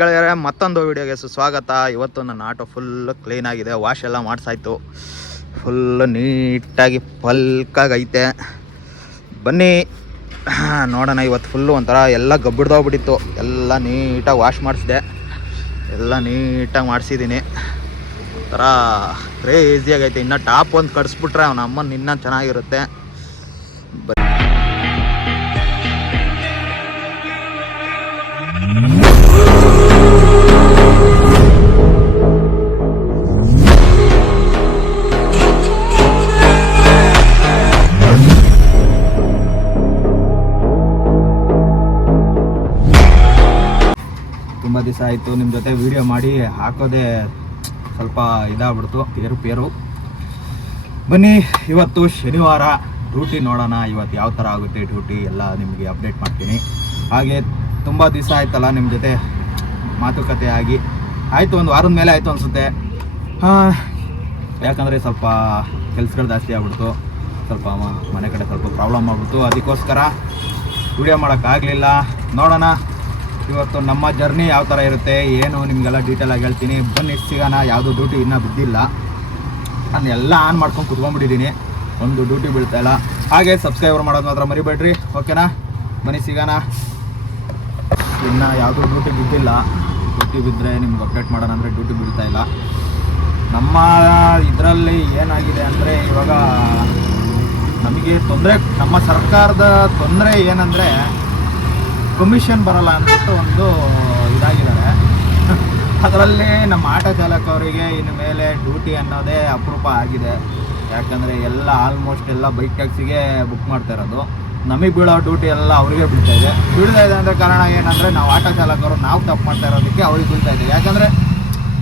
ಗೆಳೆಯರೆ ಮತ್ತೊಂದು ವಿಡಿಯೋಗೆ ಸುಸ್ವಾಗತ. ಇವತ್ತು ನನ್ನ ಆಟೋ ಫುಲ್ ಕ್ಲೀನ್ ಆಗಿದೆ, ವಾಶ್ ಎಲ್ಲ ಮಾಡಿಸಾಯ್ತು, ಫುಲ್ ನೀಟಾಗಿ ಪಲ್ಕಾಗೈತೆ. ಬನ್ನಿ ನೋಡೋಣ. ಇವತ್ತು ಫುಲ್ಲು ಒಂಥರ ಎಲ್ಲ ಗಬ್ಬಿಡ್ದೋಗ್ಬಿಟ್ಟಿತ್ತು, ಎಲ್ಲ ನೀಟಾಗಿ ವಾಶ್ ಮಾಡಿಸಿದೆ, ಎಲ್ಲ ನೀಟಾಗಿ ಮಾಡಿಸಿದ್ದೀನಿ. ಒಂಥರ ಕ್ರೇಜಿಯಾಗೈತೆ. ಇನ್ನು ಟಾಪ್ ಒಂದು ಕಟ್ಸ್ಬಿಟ್ರೆ ಅವನ ಅಮ್ಮನ ಇನ್ನೂ ಚೆನ್ನಾಗಿರುತ್ತೆ. ತುಂಬ ದಿವಸ ಆಯಿತು ನಿಮ್ಮ ಜೊತೆ ವಿಡಿಯೋ ಮಾಡಿ ಹಾಕೋದೇ ಸ್ವಲ್ಪ ಇದಾಗ್ಬಿಡ್ತು, ಪೇರು. ಬನ್ನಿ, ಇವತ್ತು ಶನಿವಾರ ಡ್ಯೂಟಿ ನೋಡೋಣ. ಇವತ್ತು ಯಾವ ಥರ ಆಗುತ್ತೆ ಡ್ಯೂಟಿ ಎಲ್ಲ ನಿಮಗೆ ಅಪ್ಡೇಟ್ ಮಾಡ್ತೀನಿ. ಹಾಗೆ ತುಂಬ ದಿವಸ ಆಯ್ತಲ್ಲ ನಿಮ್ಮ ಜೊತೆ ಮಾತುಕತೆ ಆಗಿ, ಆಯಿತು ಒಂದು ವಾರದ ಮೇಲೆ ಆಯಿತು ಅನಿಸುತ್ತೆ. ಯಾಕಂದರೆ ಸ್ವಲ್ಪ ಕೆಲಸಗಳು ಜಾಸ್ತಿ ಆಗ್ಬಿಡ್ತು, ಸ್ವಲ್ಪ ಮನೆ ಕಡೆ ಸ್ವಲ್ಪ ಪ್ರಾಬ್ಲಮ್ ಆಗ್ಬಿಡ್ತು, ಅದಕ್ಕೋಸ್ಕರ ವಿಡಿಯೋ ಮಾಡೋಕ್ಕಾಗಲಿಲ್ಲ. ನೋಡೋಣ ಇವತ್ತು ನಮ್ಮ ಜರ್ನಿ ಯಾವ ಥರ ಇರುತ್ತೆ ಏನು ನಿಮಗೆಲ್ಲ ಡೀಟೇಲಾಗಿ ಹೇಳ್ತೀನಿ. ಬನ್ನಿ ಸಿಗೋಣ. ಯಾವುದೂ ಡ್ಯೂಟಿ ಇನ್ನೂ ಬಿದ್ದಿಲ್ಲ, ನಾನು ಎಲ್ಲ ಆನ್ ಮಾಡ್ಕೊಂಡು ಕುತ್ಕೊಂಡ್ಬಿಟ್ಟಿದ್ದೀನಿ, ಒಂದು ಡ್ಯೂಟಿ ಬೀಳ್ತಾಯಿಲ್ಲ. ಹಾಗೆ ಸಬ್ಸ್ಕ್ರೈಬರ್ ಮಾಡೋದು ಮಾತ್ರ ಮರಿಬೇಡ್ರಿ, ಓಕೆನಾ? ಬನ್ನಿ ಸಿಗೋಣ. ಇನ್ನು ಯಾವುದೂ ಡ್ಯೂಟಿ ಬಿದ್ದಿಲ್ಲ. ಡ್ಯೂಟಿ ಬಿದ್ದರೆ ನಿಮ್ಗೆ ಅಪ್ಡೇಟ್ ಮಾಡೋಣ ಅಂದರೆ ಡ್ಯೂಟಿ ಬೀಳ್ತಾಯಿಲ್ಲ. ನಮ್ಮ ಇದರಲ್ಲಿ ಏನಾಗಿದೆ ಅಂದರೆ ಇವಾಗ ನಮಗೆ ತೊಂದರೆ, ನಮ್ಮ ಸರ್ಕಾರದ ತೊಂದರೆ ಏನಂದರೆ ಕಮಿಷನ್ ಬರೋಲ್ಲ ಅಂದ್ಬಿಟ್ಟು ಒಂದು ಇದಾಗಿದ್ದಾರೆ. ಅದರಲ್ಲಿ ನಮ್ಮ ಆಟೋ ಚಾಲಕವರಿಗೆ ಇನ್ನು ಮೇಲೆ ಡ್ಯೂಟಿ ಅನ್ನೋದೇ ಅಪರೂಪ ಆಗಿದೆ. ಯಾಕಂದರೆ ಎಲ್ಲ ಆಲ್ಮೋಸ್ಟ್ ಎಲ್ಲ ಬೈಕ್ ಟ್ಯಾಕ್ಸಿಗೆ ಬುಕ್ ಮಾಡ್ತಾ ಇರೋದು. ನಮಗೆ ಬೀಳೋ ಡ್ಯೂಟಿ ಎಲ್ಲ ಅವರಿಗೆ ಬೀಳ್ತಾ ಇದೆ ಅಂದರೆ ಕಾರಣ ಏನಂದರೆ ನಾವು ಆಟೋ ಚಾಲಕರು ನಾವು ತಪ್ಪು ಮಾಡ್ತಾ ಇರೋದಕ್ಕೆ ಅವ್ರಿಗೆ ಬೀಳ್ತಾ ಇದೆ. ಯಾಕಂದರೆ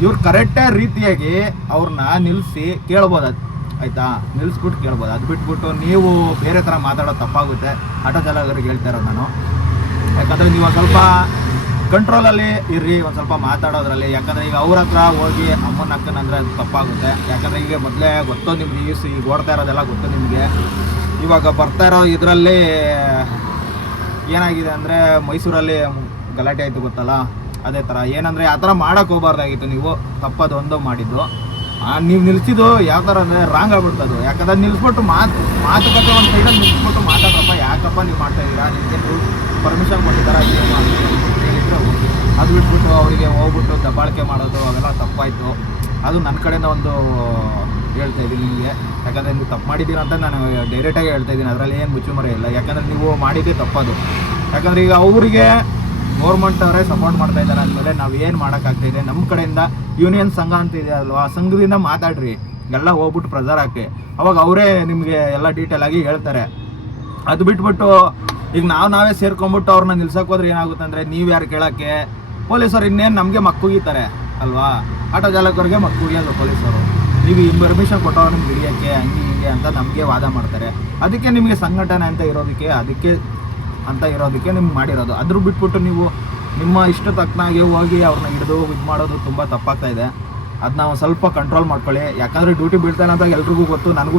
ಇವ್ರು ಕರೆಕ್ಟಾಗಿ ರೀತಿಯಾಗಿ ಅವ್ರನ್ನ ನಿಲ್ಲಿಸಿ ಕೇಳ್ಬೋದು, ಆಯಿತಾ? ನಿಲ್ಲಿಸ್ಬಿಟ್ಟು ಕೇಳ್ಬೋದು. ಅದು ಬಿಟ್ಬಿಟ್ಟು ನೀವು ಬೇರೆ ಥರ ಮಾತಾಡೋದು ತಪ್ಪಾಗುತ್ತೆ. ಆಟೋ ಚಾಲಕರಿಗೆ ಹೇಳ್ತಾ ಇರೋದು ನಾನು. ಯಾಕಂದರೆ ನೀವು ಒಂದು ಸ್ವಲ್ಪ ಕಂಟ್ರೋಲಲ್ಲಿ ಇರ್ರಿ, ಒಂದು ಸ್ವಲ್ಪ ಮಾತಾಡೋದ್ರಲ್ಲಿ. ಯಾಕಂದರೆ ಈಗ ಅವ್ರ ಹತ್ರ ಹೋಗಿ ಅಮ್ಮನ ಅಕ್ಕನಂದರೆ ಅದು ತಪ್ಪಾಗುತ್ತೆ. ಯಾಕಂದರೆ ಈಗ ಮೊದಲೇ ಗೊತ್ತು ನಿಮ್ಗೆ, ಈಗ ಓಡ್ತಾ ಇರೋದೆಲ್ಲ ಗೊತ್ತು ನಿಮಗೆ. ಇವಾಗ ಬರ್ತಾ ಇರೋ ಇದರಲ್ಲಿ ಏನಾಗಿದೆ ಅಂದರೆ ಮೈಸೂರಲ್ಲಿ ಗಲಾಟೆ ಆಯಿತು ಗೊತ್ತಲ್ಲ, ಅದೇ ಥರ. ಏನಂದರೆ ಆ ಥರ ಮಾಡೋಕ್ಕೆ ಹೋಗ್ಬಾರ್ದಾಗಿತ್ತು. ನೀವು ತಪ್ಪದು ಒಂದು ಮಾಡಿದ್ದು, ನೀವು ನಿಲ್ಸಿದ್ದು ಯಾವ ಥರ ಅಂದರೆ ರಾಂಗ್ ಆಗ್ಬಿಡ್ತದು. ಯಾಕಂದರೆ ನಿಲ್ಲಿಸ್ಬಿಟ್ಟು ಮಾತುಕತೆ ಒಂದು ಸೈಡಲ್ಲಿ ನಿಲ್ಲಿಸ್ಬಿಟ್ಟು ಮಾತಾಡ್ರಪ್ಪ, ಯಾಕಪ್ಪ ನೀವು ಮಾಡ್ತಾಯಿದ್ದೀರಾ, ನಿಮಗೆ ಪರ್ಮಿಷನ್ ಕೊಟ್ಟಿದ್ದಾರಾ ಏನು ಹೇಳಿದ್ರೆ ಅದು ಬಿಟ್ಬಿಟ್ಟು ಅವರಿಗೆ ಹೋಗ್ಬಿಟ್ಟು ದಬ್ಬಾಳಿಕೆ ಮಾಡೋದು ಅವೆಲ್ಲ ತಪ್ಪಾಯಿತು. ಅದು ನನ್ನ ಕಡೆಯಿಂದ ಒಂದು ಹೇಳ್ತಾ ಇದ್ದೀನಿ ನಿಮಗೆ. ಯಾಕಂದರೆ ನೀವು ತಪ್ಪು ಮಾಡಿದ್ದೀರ ಅಂತ ನಾನು ಡೈರೆಕ್ಟಾಗಿ ಹೇಳ್ತಾ ಇದ್ದೀನಿ, ಅದರಲ್ಲಿ ಏನು ಮುಚ್ಚುಮರೆ ಇಲ್ಲ. ಯಾಕಂದರೆ ನೀವು ಮಾಡಿದ್ದೇ ತಪ್ಪದು. ಯಾಕಂದರೆ ಈಗ ಅವರಿಗೆ ಗೌರ್ಮೆಂಟ್ ಅವರೇ ಸಪೋರ್ಟ್ ಮಾಡ್ತಾ ಇದ್ದಾರೆ ಅಂದಮೇಲೆ ನಾವು ಏನು ಮಾಡೋಕ್ಕಾಗ್ತಾಯಿದೆ. ನಮ್ಮ ಕಡೆಯಿಂದ ಯೂನಿಯನ್ ಸಂಘ ಅಂತ ಇದೆ ಅಲ್ವಾ, ಆ ಸಂಘದಿಂದ ಮಾತಾಡ್ರಿ, ಎಲ್ಲ ಹೋಗ್ಬಿಟ್ಟು ಪ್ರೆಸರ್ ಹಾಕಿ, ಅವಾಗ ಅವರೇ ನಿಮಗೆ ಎಲ್ಲ ಡೀಟೇಲಾಗಿ ಹೇಳ್ತಾರೆ. ಅದು ಬಿಟ್ಬಿಟ್ಟು ಈಗ ನಾವೇ ಸೇರ್ಕೊಂಡ್ಬಿಟ್ಟು ಅವ್ರನ್ನ ನಿಲ್ಸೋಕೆ ಹೋದ್ರೆ ಏನಾಗುತ್ತೆ ಅಂದರೆ, ನೀವು ಯಾರು ಕೇಳೋಕ್ಕೆ, ಪೊಲೀಸರು ಇನ್ನೇನು ನಮಗೆ ಮಕ್ಕುಗಿತಾರೆ ಅಲ್ವಾ? ಆಟೋ ಚಾಲಕರಿಗೆ ಮಕ್ಕುಗಿಯೋದು ಪೊಲೀಸರು. ನೀವು ಈ ಪರ್ಮಿಷನ್ ಕೊಟ್ಟವ್ರು ನಿಮ್ಗೆ ಹಿಡಿಯೋಕ್ಕೆ ಹಂಗೆ ಹಿಂಗೆ ಅಂತ ನಮಗೆ ವಾದ ಮಾಡ್ತಾರೆ. ಅದಕ್ಕೆ ನಿಮಗೆ ಸಂಘಟನೆ ಅಂತ ಇರೋದಕ್ಕೆ ನಿಮ್ಗೆ ಮಾಡಿರೋದು. ಅದ್ರ ಬಿಟ್ಬಿಟ್ಟು ನೀವು ನಿಮ್ಮ ಇಷ್ಟ ತಕ್ಕನಾಗಿ ಹೋಗಿ ಅವ್ರನ್ನ ಹಿಡಿದು ಇದು ಮಾಡೋದು ತುಂಬ ತಪ್ಪಾಗ್ತಾಯಿದೆ. ಅದನ್ನ ಒಂದು ಸ್ವಲ್ಪ ಕಂಟ್ರೋಲ್ ಮಾಡ್ಕೊಳ್ಳಿ. ಯಾಕಂದರೆ ಡ್ಯೂಟಿ ಬೀಳ್ತಾನೆ ಅಂತ ಎಲ್ರಿಗೂ ಗೊತ್ತು, ನನಗೂ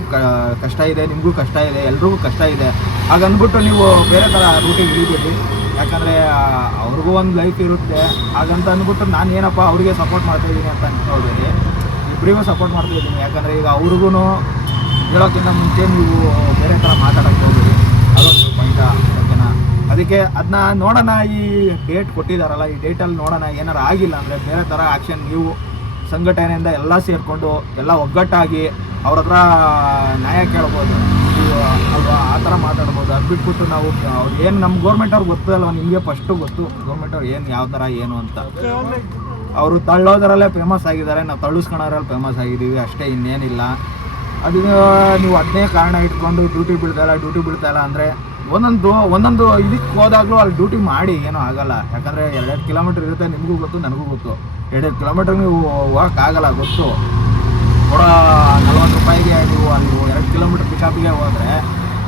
ಕಷ್ಟ ಇದೆ, ನಿಮಗೂ ಕಷ್ಟ ಇದೆ, ಎಲ್ರಿಗೂ ಕಷ್ಟ ಇದೆ. ಹಾಗಂದ್ಬಿಟ್ಟು ನೀವು ಬೇರೆ ಥರ ಡ್ಯೂಟಿಗೆ ಹಿಡಿಬೇಡಿ. ಯಾಕಂದರೆ ಅವ್ರಿಗೂ ಒಂದು ಲೈಫ್ ಇರುತ್ತೆ. ಹಾಗಂತ ಅಂದ್ಬಿಟ್ಟು ನಾನು ಏನಪ್ಪ ಅವರಿಗೆ ಸಪೋರ್ಟ್ ಮಾಡ್ತಾಯಿದ್ದೀನಿ ಅಂತ ಅಂದ್ಕೊಳ್ಬೇಡಿ, ಇಬ್ಬರಿಗೂ ಸಪೋರ್ಟ್ ಮಾಡ್ತಾಯಿದ್ದೀನಿ. ಯಾಕಂದರೆ ಈಗ ಅವ್ರಿಗೂ ಹೇಳೋಕ್ಕಿಂತ ಮುಂಚೆ ನೀವು ಬೇರೆ ಥರ ಮಾತಾಡೋಕ್ಕೆ ಹೋಗ್ಬೇಡಿ, ಅದೊಂದು ಪಾಯಿಂಟ, ಓಕೆನಾ? ಅದಕ್ಕೆ ಅದನ್ನ ನೋಡೋಣ. ಈ ಡೇಟ್ ಕೊಟ್ಟಿದ್ದಾರಲ್ಲ, ಈ ಡೇಟಲ್ಲಿ ನೋಡೋಣ. ಏನಾರು ಆಗಿಲ್ಲ ಅಂದರೆ ಬೇರೆ ಥರ ಆ್ಯಕ್ಷನ್ ನೀವು ಸಂಘಟನೆಯಿಂದ ಎಲ್ಲ ಸೇರಿಕೊಂಡು ಎಲ್ಲ ಒಗ್ಗಟ್ಟಾಗಿ ಅವ್ರ ಹತ್ರ ನ್ಯಾಯ ಕೇಳ್ಬೋದು ಅಲ್ವಾ? ಆ ಥರ ಮಾತಾಡ್ಬೋದು. ಅದು ಬಿಟ್ಬಿಟ್ಟು ನಾವು ಅವ್ರು ಏನು ನಮ್ಮ ಗೌರ್ಮೆಂಟ್ ಅವ್ರಿಗೆ ಗೊತ್ತಲ್ವ, ನಿಮಗೆ ಫಸ್ಟು ಗೊತ್ತು ಗೌರ್ಮೆಂಟ್ ಅವ್ರು ಏನು ಯಾವ ಥರ ಏನು ಅಂತ. ಅವರು ತಳ್ಳೋದರಲ್ಲೇ ಫೇಮಸ್ ಆಗಿದ್ದಾರೆ, ನಾವು ತಳ್ಳಿಸ್ಕೊಳೋದ್ರಲ್ಲಿ ಫೇಮಸ್ ಆಗಿದ್ದೀವಿ ಅಷ್ಟೇ, ಇನ್ನೇನಿಲ್ಲ. ಅದು ನೀವು ಅದನ್ನೇ ಕಾರಣ ಇಟ್ಕೊಂಡು ಡ್ಯೂಟಿ ಬೀಳ್ತಾಯಿಲ್ಲ ಅಂದರೆ ಒಂದೊಂದು ಇದಕ್ಕೆ ಹೋದಾಗಲೂ ಅಲ್ಲಿ ಡ್ಯೂಟಿ ಮಾಡಿ ಏನೂ ಆಗೋಲ್ಲ. ಯಾಕಂದರೆ 2 ಕಿಲೋಮೀಟ್ರ್ ಇರುತ್ತೆ, ನಿಮಗೂ ಗೊತ್ತು ನನಗೂ ಗೊತ್ತು. 2 ಕಿಲೋಮೀಟ್ರ್ ನೀವು ಹೋಗೋಕ್ಕಾಗಲ್ಲ, ಗೊತ್ತು. ಕೊಡೋ 40 ರೂಪಾಯಿಗೆ ನೀವು ಅಲ್ಲಿ 2 ಕಿಲೋಮೀಟ್ರ್ ಪಿಕಪ್ಗೆ ಹೋದರೆ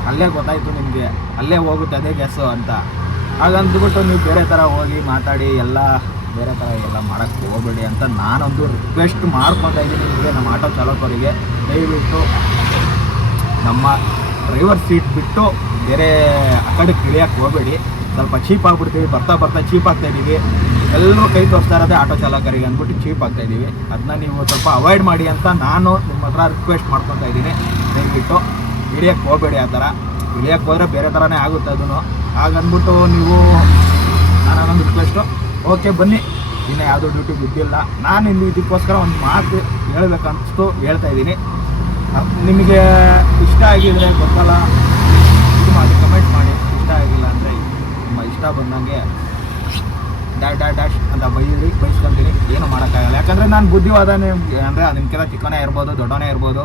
ಅಲ್ಲೇ ಗೊತ್ತಾಯಿತು ನಿಮಗೆ, ಅಲ್ಲೇ ಹೋಗುತ್ತೆ ಅದೇ ಗ್ಯಾಸು ಅಂತ. ಹಾಗಂದ್ಬಿಟ್ಟು ನೀವು ಬೇರೆ ಥರ ಹೋಗಿ ಮಾತಾಡಿ ಎಲ್ಲ ಬೇರೆ ಥರ ಎಲ್ಲ ಮಾಡೋಕ್ಕೆ ಹೋಗಬೇಡಿ ಅಂತ ನಾನೊಂದು ರಿಕ್ವೆಸ್ಟ್ ಮಾಡ್ಕೊತಾ ಇದ್ದೀನಿ ನಿಮಗೆ, ನಮ್ಮ ಆಟೋ ಚಾಲಕರಿಗೆ. ದಯವಿಟ್ಟು ನಮ್ಮ ಡ್ರೈವರ್ ಸೀಟ್ ಬಿಟ್ಟು ಬೇರೆ ಆ ಕಡೆ ಇಳಿಯೋಕ್ಕೆ ಹೋಗಬೇಡಿ. ಸ್ವಲ್ಪ ಚೀಪ್ ಆಗ್ಬಿಡ್ತೀವಿ, ಬರ್ತಾ ಬರ್ತಾ ಚೀಪ್ ಆಗ್ತಾ ಇದ್ದೀವಿ. ಎಲ್ಲರೂ ಕೈ ತೋರಿಸ್ತಾ ಇರೋದೇ ಆಟೋ ಚಾಲಕರಿಗೆ ಅಂದ್ಬಿಟ್ಟು ಚೀಪ್ ಆಗ್ತಾ ಇದ್ದೀವಿ. ಅದನ್ನ ನೀವು ಸ್ವಲ್ಪ ಅವಾಯ್ಡ್ ಮಾಡಿ ಅಂತ ನಾನು ನಿಮ್ಮ ಹತ್ರ ರಿಕ್ವೆಸ್ಟ್ ಮಾಡ್ಕೊತಾ ಇದ್ದೀನಿ. ದಯವಿಟ್ಟು ಇಳಿಯೋಕ್ಕೆ ಹೋಗಬೇಡಿ. ಆ ಥರ ಇಳಿಯೋಕ್ಕೆ ಹೋದರೆ ಬೇರೆ ಥರನೇ ಆಗುತ್ತೆ ಅದನ್ನು. ಹಾಗಂದ್ಬಿಟ್ಟು ನೀವು ನಾನೊಂದು ರಿಕ್ವೆಸ್ಟು, ಓಕೆ ಬನ್ನಿ, ಇನ್ನು ಯಾವುದೋ ಡ್ಯೂಟಿ ಬಿದ್ದಿಲ್ಲ. ನಾನು ಇಲ್ಲಿ ಇದಕ್ಕೋಸ್ಕರ ಒಂದು ಮಾತು ಹೇಳ್ಬೇಕನ್ನಿಸ್ತು, ಹೇಳ್ತಾ ಇದ್ದೀನಿ. ನಿಮಗೆ ಇಷ್ಟ ಆಗಿದರೆ ಗೊತ್ತಲ್ಲ, ಇದು ಮಾಡಿ ಕಮೆಂಟ್ ಮಾಡಿ. ಇಷ್ಟ ಆಗಿಲ್ಲ ಅಂದರೆ ನಿಮ್ಮ ಇಷ್ಟ ಬಂದಂಗೆ ಡ್ಯಾಶ್ ಅಂತ ಬೈಸ್ಕೊಂತೀನಿ, ಏನು ಮಾಡೋಕ್ಕಾಗಲ್ಲ. ಯಾಕಂದರೆ ನಾನು ಬುದ್ಧಿವಾದನೇ ಅಂದರೆ ಅದಕ್ಕೆಲ್ಲ ಚಿಕ್ಕನೇ ಇರ್ಬೋದು, ದೊಡ್ಡವನೇ ಇರ್ಬೋದು,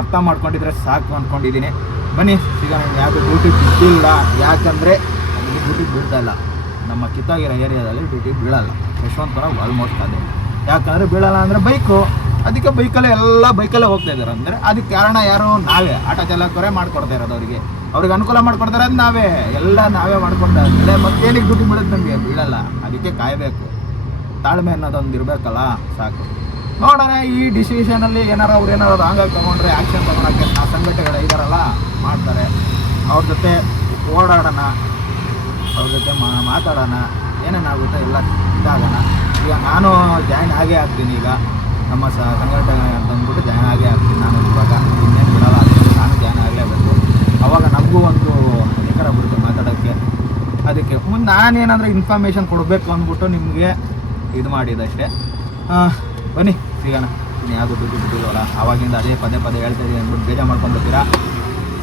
ಅರ್ಥ ಮಾಡ್ಕೊಂಡಿದ್ರೆ ಸಾಕು ಅಂದ್ಕೊಂಡಿದ್ದೀನಿ. ಬನ್ನಿ ಈಗ ಯಾವುದು ಡ್ಯೂಟಿ ಬಿದ್ದಿಲ್ಲ, ಯಾಕಂದರೆ ಅದಕ್ಕೆ ಡ್ಯೂಟಿ ಬೀಳ್ತಾಯಿಲ್ಲ. ನಮ್ಮ ಕಿತ್ತಾಗಿರೋ ಏರಿಯಾದಲ್ಲಿ ಡ್ಯೂಟಿ ಬೀಳಲ್ಲ. ಯಶವಂತಪುರ ಆಲ್ಮೋಸ್ಟ್ ಅದೇ. ಯಾಕಂದರೆ ಬೀಳಲ್ಲ ಅಂದರೆ ಬೈಕು, ಅದಕ್ಕೆ ಬೈಕಲ್ಲೇ ಹೋಗ್ತಾ ಇದ್ದಾರೆ. ಅಂದರೆ ಅದಕ್ಕೆ ಕಾರಣ ಯಾರು? ನಾವೇ. ಆಟೋ ಚಾಲಕರೇ ಮಾಡ್ಕೊಡ್ತಾ ಇರೋದು ಅವ್ರಿಗೆ ಅನುಕೂಲ ಮಾಡ್ಕೊಡ್ತಾರೆ. ಅದು ನಾವೇ ಮಾಡ್ಕೊಡ್ತಾ ಇದ್ದರೆ ಮತ್ತೇನಿಗೆ ಡ್ಯೂಟಿ ಬೀಳುತ್ತೆ? ನಮಗೆ ಬೀಳಲ್ಲ. ಅದಕ್ಕೆ ಕಾಯಬೇಕು. ತಾಳ್ಮೆ ಅನ್ನೋದೊಂದು ಇರಬೇಕಲ್ಲ, ಸಾಕು. ನೋಡೋಣ ಈ ಡಿಸಿಷನಲ್ಲಿ ಅವ್ರು ಏನಾರು ರಾಂಗಾಗಿ ತೊಗೊಂಡ್ರೆ ಆ್ಯಕ್ಷನ್ ತೊಗೊಳಕ್ಕೆ ಆ ಸಂಘಟನೆಗಳು ಇದ್ದಾರಲ್ಲ, ಮಾಡ್ತಾರೆ. ಅವ್ರ ಜೊತೆ ಓಡಾಡೋಣ, ಅವ್ರ ಜೊತೆ ಮಾತಾಡೋಣ, ಏನೇನಾಗುತ್ತೆ ಎಲ್ಲ ಇದಾಗೋಣ. ಈಗ ನಾನು ಜಾಯ್ನ್ ಆಗೇ ಆಗ್ತೀನಿ. ಈಗ ನಮ್ಮ ಸಂಘಟನೆ ಅಂತ ಅಂದ್ಬಿಟ್ಟು ಜಾಯ್ನ್ ಆಗೇ ಆಗ್ತೀನಿ ನಾನು. ಇವಾಗ ಇನ್ನೇನು ಬಿಡಲ್ಲ, ಅದಕ್ಕೆ ನಾನು ಜಾಯ್ನ್ ಆಗಲೇಬೇಕು. ಅವಾಗ ನಮಗೂ ಒಂದು ಅಧಿಕಾರ ಬಿಡುತ್ತೆ ಮಾತಾಡೋಕ್ಕೆ. ಅದಕ್ಕೆ ಮುಂದೆ ನಾನೇನಾದರೂ ಇನ್ಫಾರ್ಮೇಷನ್ ಕೊಡಬೇಕು ಅಂದ್ಬಿಟ್ಟು ನಿಮಗೆ ಇದು ಮಾಡಿದಷ್ಟೇ. ಬನ್ನಿ ಸಿಗೋಣ. ಇನ್ನು ಯಾವುದು ಡ್ಯೂಟಿ ಬಿಟ್ಟಿರೋಲ್ಲ, ಆವಾಗಿಂದ ಅದೇ ಪದೇ ಹೇಳ್ತಾ ಇದ್ದೀನಿ ಅಂದ್ಬಿಟ್ಟು ಬೇಜಾರು ಮಾಡ್ಕೊಂಡ್ಬಿಡ್ತೀರಾ.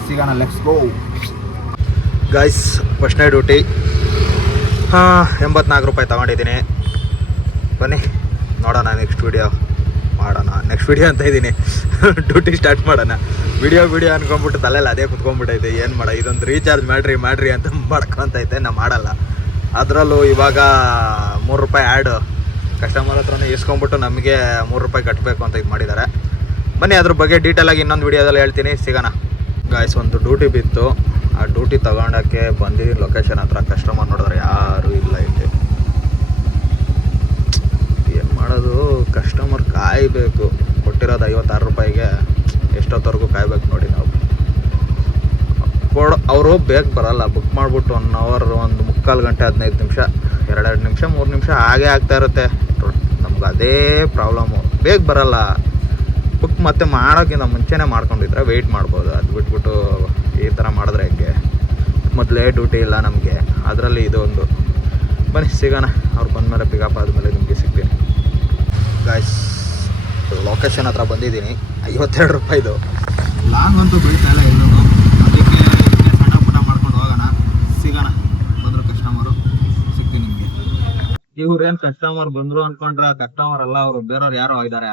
ಸಿಗೋಣ, ಲೆಟ್ಸ್ ಗೋ ಗೈಸ್. ಫಸ್ಟ್ನೇ ಡ್ಯೂಟಿ 84 ರೂಪಾಯಿ ತೊಗೊಂಡಿದ್ದೀನಿ. ಬನ್ನಿ ನೋಡೋಣ, ನೆಕ್ಸ್ಟ್ ವೀಡಿಯೋ ಮಾಡೋಣ. ನೆಕ್ಸ್ಟ್ ವೀಡಿಯೋ ಅಂತ ಇದ್ದೀನಿ, ಡ್ಯೂಟಿ ಸ್ಟಾರ್ಟ್ ಮಾಡೋಣ. ವಿಡಿಯೋ ಅನ್ಕೊಂಡ್ಬಿಟ್ಟು ತಲೆಯಲ್ಲಿ ಅದೇ ಕುತ್ಕೊಂಡ್ಬಿಟ್ಟೈತೆ. ಏನು ಮಾಡೋ, ಇದೊಂದು ರೀಚಾರ್ಜ್ ಮಾಡ್ರಿ ಅಂತ ಮಾಡ್ಕೊತೈತೆ. ನಾ ಮಾಡಲ್ಲ. ಅದರಲ್ಲೂ ಇವಾಗ 3 ರೂಪಾಯಿ ಆ್ಯಡು ಕಸ್ಟಮರ್ ಹತ್ರನೇ ಇಸ್ಕೊಂಡ್ಬಿಟ್ಟು ನಮಗೆ 3 ರೂಪಾಯಿ ಕಟ್ಟಬೇಕು ಅಂತ ಇದು ಮಾಡಿದ್ದಾರೆ. ಬನ್ನಿ ಅದ್ರ ಬಗ್ಗೆ ಡೀಟೇಲಾಗಿ ಇನ್ನೊಂದು ವೀಡಿಯೋದಲ್ಲಿ ಹೇಳ್ತೀನಿ. ಸಿಗೋಣ ಗಾಯ್ಸ್. ಒಂದು ಡ್ಯೂಟಿ ಬಿತ್ತು, ಆ ಡ್ಯೂಟಿ ತಗೊಂಡೋಕ್ಕೆ ಬಂದಿದ್ದೀನಿ ಲೊಕೇಶನ್ ಹತ್ರ. ಕಸ್ಟಮರ್ ನೋಡಿದ್ರೆ ಯಾರೂ ಇಲ್ಲ ಇಲ್ಲಿ. ಏನು ಮಾಡೋದು, ಕಸ್ಟಮರ್ ಕಾಯಬೇಕು. ಕೊಟ್ಟಿರೋದು 56 ರೂಪಾಯಿಗೆ ಎಷ್ಟೊತ್ತವರೆಗೂ ಕಾಯ್ಬೇಕು ನೋಡಿ ನಾವು. ಅವರು ಬೇಗ ಬರಲ್ಲ. ಬುಕ್ ಮಾಡಿಬಿಟ್ಟು 1 ಅವರ್, 1 ಮುಕ್ಕಾಲು ಗಂಟೆ, 15 ನಿಮಿಷ, 2 ನಿಮಿಷ, 3 ನಿಮಿಷ ಹಾಗೆ ಆಗ್ತಾ ಇರುತ್ತೆ. ನಮ್ಗೆ ಅದೇ ಪ್ರಾಬ್ಲಮ್ಮು, ಬೇಗ ಬರಲ್ಲ. ಬುಕ್ ಮತ್ತೆ ಮಾಡೋಕ್ಕಿಂತ ಮುಂಚೆನೇ ಮಾಡ್ಕೊಂಡಿದ್ರೆ ವೆಯ್ಟ್ ಮಾಡ್ಬೋದು. ಅದು ಬಿಟ್ಬಿಟ್ಟು ಈ ಥರ ಮಾಡಿದ್ರೆ ಹೆಂಗೆ? ಮೊದಲೇ ಡ್ಯೂಟಿ ಇಲ್ಲ ನಮಗೆ, ಅದರಲ್ಲಿ ಇದು ಒಂದು. ಬನ್ನಿ ಸಿಗೋಣ. ಅವ್ರು ಬಂದಮೇಲೆ ಪಿಕಪ್ ಆದಮೇಲೆ ನಿಮಗೆ ಸಿಗ್ತೀನಿ ಗಾಯ್ಸ್. ಲೊಕೇಶನ್ ಹತ್ರ ಬಂದಿದ್ದೀನಿ. 52 ರೂಪಾಯಿದು ಲಾಂಗ್ ಅಂತೂ ಬೀಳ್ತಾ ಇಲ್ಲ ಎಲ್ಲೂ. ಅದಕ್ಕೆ ಸಣ್ಣ ಪುಟ್ಟ ಮಾಡ್ಕೊಂಡು ಹೋಗೋಣ. ಸಿಗೋಣ. ಬಂದರು ಕಸ್ಟಮರು, ಸಿಗ್ತೀನಿ ನಿಮಗೆ. ಇವ್ರೇನು ಕಸ್ಟಮರ್ ಬಂದರು ಅಂದ್ಕೊಂಡ್ರೆ ಕಸ್ಟಮರ್ ಅಲ್ಲ, ಅವರು ಬೇರೆಯವ್ರು ಯಾರೋ ಇದ್ದಾರೆ.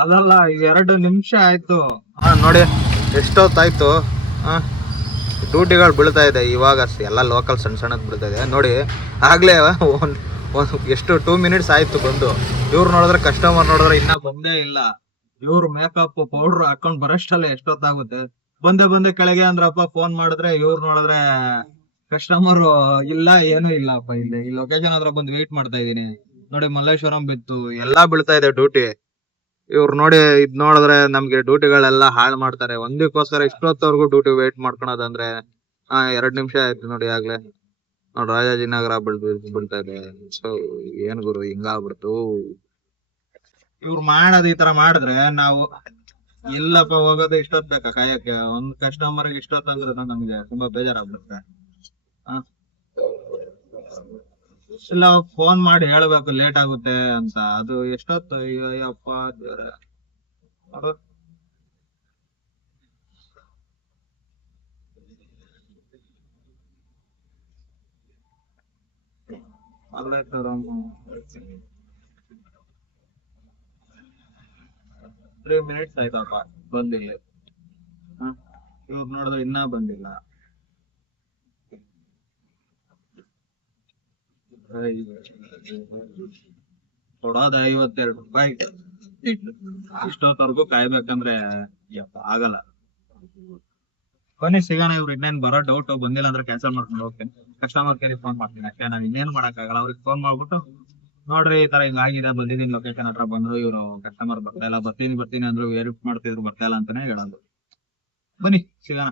ಅದಲ್ಲ, 2 ನಿಮಿಷ ಆಯಿತು. ನೋಡಿ ಎಷ್ಟೊತ್ತಾಯಿತು. ಡ್ಯೂಟಿಗಳು ಬೀಳ್ತಾ ಇದೆ ಇವಾಗ. ಎಲ್ಲ ಲೋಕಲ್ ಸಣ್ಣದು ಬೀಳ್ತಾ ಇದೆ ನೋಡಿ. ಆಗಲೇ ಒಂದು ಎಷ್ಟು 2 ಮಿನಿಟ್ಸ್ ಆಯಿತು ಬಂದು. ಇವ್ರು ನೋಡಿದ್ರೆ, ಕಸ್ಟಮರ್ ನೋಡಿದ್ರೆ ಇನ್ನೂ ಬಂದೇ ಇಲ್ಲ. ಇವ್ರು ಮೇಕಪ್ ಪೌಡ್ರ್ ಹಾಕೊಂಡು ಬರೋಷ್ಟಲ್ಲೇ ಎಷ್ಟೊತ್ತಾಗುತ್ತೆ. ಬಂದೆ ಕೆಳಗೆ ಅಂದ್ರಪ್ಪ. ಫೋನ್ ಮಾಡಿದ್ರೆ ಇವ್ರು ನೋಡಿದ್ರೆ ಕಸ್ಟಮರ್ ಇಲ್ಲ, ಏನೂ ಇಲ್ಲಪ್ಪ. ಇಲ್ಲಿ ಈ ಲೊಕೇಶನ್ ಹತ್ರ ಬಂದು ವೆಯ್ಟ್ ಮಾಡ್ತಾ ಇದ್ದೀನಿ ನೋಡಿ. ಮಲ್ಲೇಶ್ವರಂ ಬಿತ್ತು, ಎಲ್ಲ ಬೀಳ್ತಾ ಇದೆ ಡ್ಯೂಟಿ. ಇವ್ರು ನೋಡಿ, ಇದ್ ನೋಡಿದ್ರೆ ನಮ್ಗೆ ಡ್ಯೂಟಿಗಳೆಲ್ಲ ಹಾಳು ಮಾಡ್ತಾರೆ. ಒಂದಕ್ಕೋಸ್ಕರ ಇಷ್ಟೊತ್ತವರೆಗೂ ಡ್ಯೂಟಿ ವೇಟ್ ಮಾಡ್ಕೊಳೋದಂದ್ರೆ 2 ನಿಮಿಷ ಆಯ್ತು ನೋಡಿ. ಆಗ್ಲೇ ನೋಡಿ ರಾಜಾಜಿನಗರ ಬೀಳ್ತಾ ಇದೆ. ಸೊ ಏನ್ ಗುರು, ಹಿಂಗಾಗ್ಬಿಡ್ತು. ಇವ್ರು ಮಾಡೋದು ಈ ತರ ಮಾಡಿದ್ರೆ ನಾವು ಎಲ್ಲಪ್ಪ ಹೋಗೋದು? ಇಷ್ಟೊತ್ ಬೇಕಾ ಕಾಯಕ್ಕೆ? ಒಂದ್ ಕಸ್ಟಮರ್ಗೆ ಇಷ್ಟೊತ್ತಂದ್ರೆ ನಮ್ಗೆ ತುಂಬಾ ಬೇಜಾರಾಗ್ಬಿಡುತ್ತೆ. ಇಲ್ಲ, ಫೋನ್ ಮಾಡಿ ಹೇಳ್ಬೇಕು ಲೇಟ್ ಆಗುತ್ತೆ ಅಂತ. ಅದು ಎಷ್ಟೊತ್ತು? ಅಯ್ಯಪ್ಪ ದೇವ್ರೆ. ಅಲ್ಲೇ 3 ಮಿನಿಟ್ಸ್ ಆಯ್ತಪ್ಪ ಬಂದಿಲ್ಲ. ಇವ್ರು ನೋಡಿದ್ರೆ ಇನ್ನೂ ಬಂದಿಲ್ಲ. ಕೊಡೋದ 52 ರೂಪಾಯಿ. ಇಷ್ಟೊತ್ತವರೆಗೂ ಕಾಯ್ಬೇಕಂದ್ರೆ ಆಗಲ್ಲ. ಬನ್ನಿ ಸಿಗೋಣ. ಇವ್ರು ಇನ್ನೇನ್ ಬರೋ ಡೌಟ್, ಬಂದಿಲ್ಲ ಅಂದ್ರೆ ಕ್ಯಾನ್ಸಲ್ ಮಾಡ್ಕೊಂಡು ಹೋಗ್ತೇನೆ. ಕಸ್ಟಮರ್ ಕೇರಿಗೆ ಫೋನ್ ಮಾಡ್ತೀನಿ ಅಷ್ಟೇ. ನಾನು ಇನ್ನೇನು ಮಾಡಕ್ಕಾಗಲ್ಲ. ಅವ್ರಿಗೆ ಫೋನ್ ಮಾಡ್ಬಿಟ್ಟು ನೋಡ್ರಿ ಈ ತರ ಹಿಂಗಾಗಿದೆ, ಬಂದಿದ್ದೀನಿ ಲೊಕೇಶನ್ ಹತ್ರ. ಬಂದ್ರು ಇವ್ರು ಕಸ್ಟಮರ್ ಬರ್ತಾ ಇಲ್ಲ, ಬರ್ತೀನಿ ಅಂದ್ರು, ವೇರಿಫೈ ಮಾಡ್ತಿದ್ರು, ಬರ್ತಾ ಇಲ್ಲ ಅಂತಾನೆ ಹೇಳೋದು. ಬನ್ನಿ ಸಿಗೋಣ.